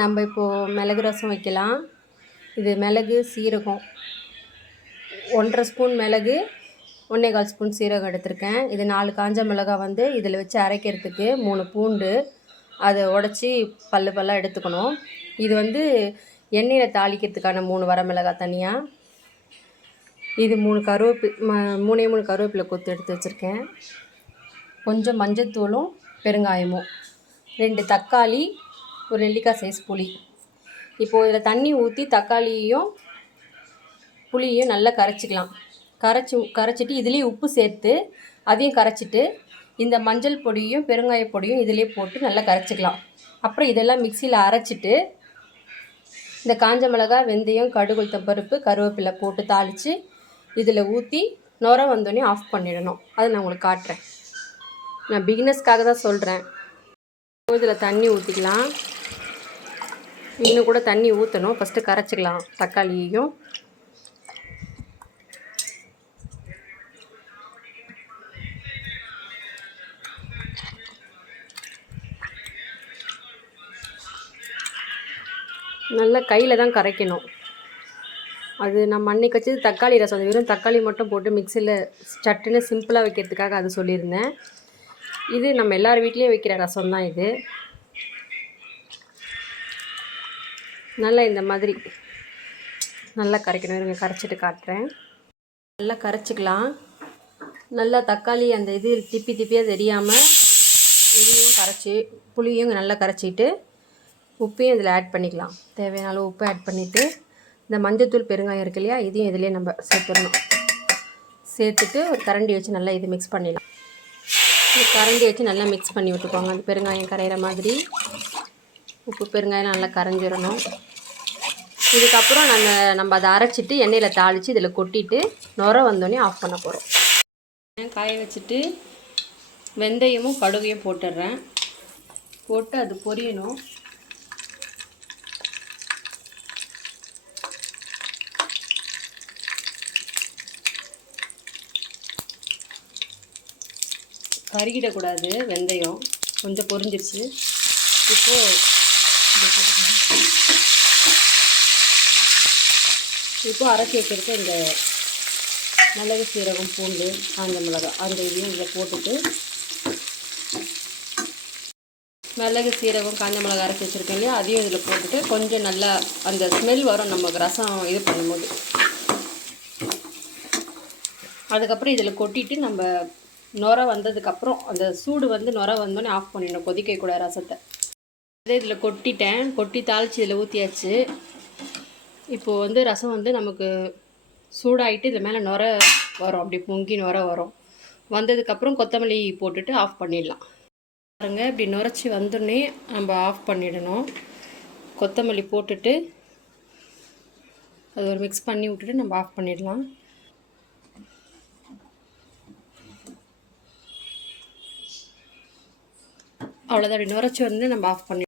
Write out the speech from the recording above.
நம்ம இப்போது மிளகு ரசம் வைக்கலாம். இது மிளகு சீரகம் 1.5 ஸ்பூன் மிளகு 1.25 ஸ்பூன் சீரகம் எடுத்திருக்கேன். இது 4 காஞ்ச மிளகாய் வந்து இதில் வச்சு அரைக்கிறதுக்கு 3 பூண்டு அதை உடச்சி பல்லாக எடுத்துக்கணும். இது வந்து எண்ணெயில் தாளிக்கிறதுக்கான 3 வரமிளகாய் தனியாக. இது 3 கருவேப்பிலை கொத்து எடுத்து வச்சுருக்கேன். கொஞ்சம் மஞ்சத்தூளும் பெருங்காயமும், 2 தக்காளி, ஒரு நெல்லிக்காய் சைஸ் புளி. இப்போது இதில் தண்ணி ஊற்றி தக்காளியையும் புளியையும் நல்லா கரைச்சிக்கலாம். கரைச்சிட்டு இதுலேயே உப்பு சேர்த்து அதையும் கரைச்சிட்டு இந்த மஞ்சள் பொடியும் பெருங்காய பொடியும் இதிலே போட்டு நல்லா கரைச்சிக்கலாம். அப்புறம் இதெல்லாம் மிக்சியில் அரைச்சிட்டு இந்த காஞ்ச மிளகாய், வெந்தயம், கடுகு, உளுத்தம் பருப்பு, கருவேப்பிலை போட்டு தாளித்து இதில் ஊற்றி நுர வந்தோடனே ஆஃப் பண்ணிடணும். அதை நான் உங்களுக்கு காட்டுறேன். நான் பிகினர்ஸ்க்காக தான் சொல்கிறேன். இதில் தண்ணி ஊற்றிக்கலாம். இன்னும் கூட தண்ணி ஊற்றணும். ஃபஸ்ட்டு கரைச்சிக்கலாம் தக்காளியையும். நல்லா கையில் தான் கரைக்கணும். அது நம்ம அன்றைக்கி வச்சது தக்காளி ரசம். அது வெறும் தக்காளி மட்டும் போட்டு மிக்சியில் சட்டுன்னு சிம்பிளாக வைக்கிறதுக்காக அது சொல்லியிருந்தேன். இது நம்ம எல்லார் வீட்லேயும் வைக்கிற ரசம் தான். இது நல்லா இந்த மாதிரி நல்லா கரைக்கணும். இருங்க கரைச்சிட்டு காட்டுறேன். நல்லா கரைச்சிக்கலாம். நல்லா தக்காளி அந்த இது திப்பியாக தெரியாமல் இதையும் கரைச்சி புளியும் நல்லா கரைச்சிட்டு உப்பையும் இதில் ஆட் பண்ணிக்கலாம். தேவையான அளவு உப்பு ஆட் பண்ணிவிட்டு இந்த மஞ்சத்தூள் பெருங்காயம் இருக்கு இல்லையா, இதையும் இதிலே நம்ம சேர்த்துடணும். சேர்த்துட்டு ஒரு கரண்டி வச்சு நல்லா இது மிக்ஸ் பண்ணிடலாம். இந்த கரண்டி வச்சு நல்லா மிக்ஸ் பண்ணி விட்டுக்கோங்க. அந்த பெருங்காயம் கரையிற மாதிரி உப்பு பெருங்காயம் நல்லா கரைஞ்சிடணும். இதுக்கப்புறம் நம்ம அதை அரைச்சிட்டு எண்ணெயில் தாளித்து இதில் கொட்டிட்டு நுர வந்தோடனே ஆஃப் பண்ண போகிறோம். காய வச்சுட்டு வெந்தயமும் கடுகையும் போட்டுடுறேன். போட்டு அது பொரியணும். கருகிடக்கூடாது. வெந்தயம் கொஞ்சம் பொரிஞ்சிருச்சு. இப்போது அரைச்சி வச்சுருக்க இந்த மிளகு, சீரகம், பூண்டு, காஞ்ச மிளகாய் அந்த இதையும் இதில் போட்டுட்டு மிளகு, சீரகம், காஞ்ச மிளகாய் அரைச்சி வச்சுருக்கேன் இல்லையா, அதையும் இதில் போட்டுட்டு கொஞ்சம் நல்லா அந்த ஸ்மெல் வரும் நமக்கு ரசம் இது பண்ணும்போது. அதுக்கப்புறம் இதில் கொட்டிட்டு நம்ம நுர வந்ததுக்கப்புறம் அந்த சூடு வந்து நுர வந்தோடனே ஆஃப் பண்ணிடணும். கொதிக்கக்கூடாது ரசத்தை. இதே இதில் கொட்டிட்டேன். கொட்டி தாளித்து இதில் ஊற்றியாச்சு. இப்போது வந்து ரசம் வந்து நமக்கு சூடாகிட்டு இதில் மேலே நுர வரும். அப்படி பொங்கி நுர வரும். வந்ததுக்கப்புறம் கொத்தமல்லி போட்டுட்டு ஆஃப் பண்ணிடலாம். பாருங்க, இப்படி நுரைச்சி வந்தோடனே நம்ம ஆஃப் பண்ணிடணும். கொத்தமல்லி போட்டுட்டு அது ஒரு மிக்ஸ் பண்ணி விட்டுட்டு நம்ம ஆஃப் பண்ணிடலாம். அவ்வளோதான். அப்படி நுரைச்சி வந்து நம்ம ஆஃப் பண்ணி